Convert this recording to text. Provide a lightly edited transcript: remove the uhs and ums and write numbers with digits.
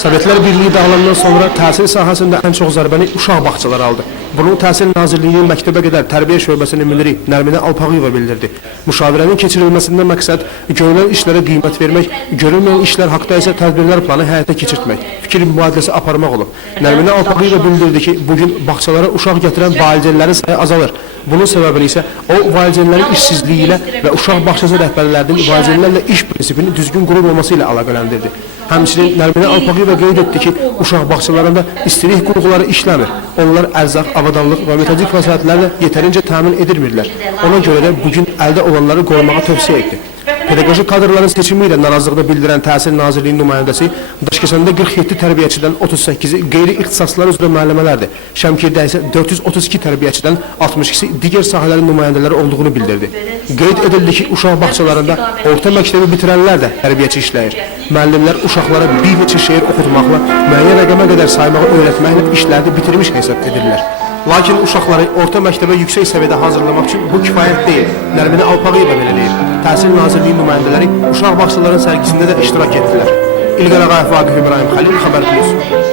Sovetlər Birliyi dağılandan sonra təhsil sahəsində ən çox zərbəni uşaq bağçaları aldı. Bunu Təhsil Nazirliyi məktəbə qədər tərbiyə şöbəsinin müdiri Nərminə Alpağıyeva bildirdi. Müşavirənin keçirilməsində məqsəd görülən işlərə qiymət vermək, görülməyən işlər haqqında isə tədbirlər planı həyata keçirtmək, fikir mübadiləsi aparmaq olub. Nərminə Alpağıyeva bildirdi ki, bugün bağçalara uşaq gətirən valideynlərin sayı azalır. Bunun səbəbini isə o valideynlərin işsizliyi ilə və uşaq bağçası rəhbərlərinin valideynlərlə iş prinsipini düzgün qurulmaması ilə əlaqələndirdi. Həmçinin Nərminə Alpağıyeva qeyd etdi ki, uşaq bağçalarında istilik qurğuları işləmir. Onlar ərzaq, avadanlıq və metodik vəsaitlərlə yetərincə təmin edilmirlər. Ona görə də bugün əldə olanları qorumağa tövsiyə etdi. Pedaqoji kadrların seçimi ilə narazılığını bildirən Təhsil Nazirliyinin nümayəndəsi Daşkəsəndə 47 tərbiyəçidən 38-i qeyri-ixtisaslılar üzrə müəllimələrdir. Şəmkirdə isə 432 tərbiyəçidən 62-si digər sahələrin nümayəndələri olduğunu bildirdi. Qeyd edildi ki, uşaq bağçalarında orta məktəbi bitirənlər də tərbiyəçi işləyir. Müəllimlər uşaqlara bir neçə şeir oxutmaqla, müəyyən rəqəmə qədər saymağı öyrətməklə işlərini bitirmiş hesab edirlər. Lakin uşaqları orta məktəbə yüksək səviyyədə hazırlamaq üçün bu kifayət deyil. Nərminə Alpağıyeva belə deyir. Təhsil Nazirliyinin nümayəndələri uşaq bağçalarının sərgisində də iştirak etdilər. İlqar Ağayev, Vaqif İbrahim Xəlil, Xəbər Plus.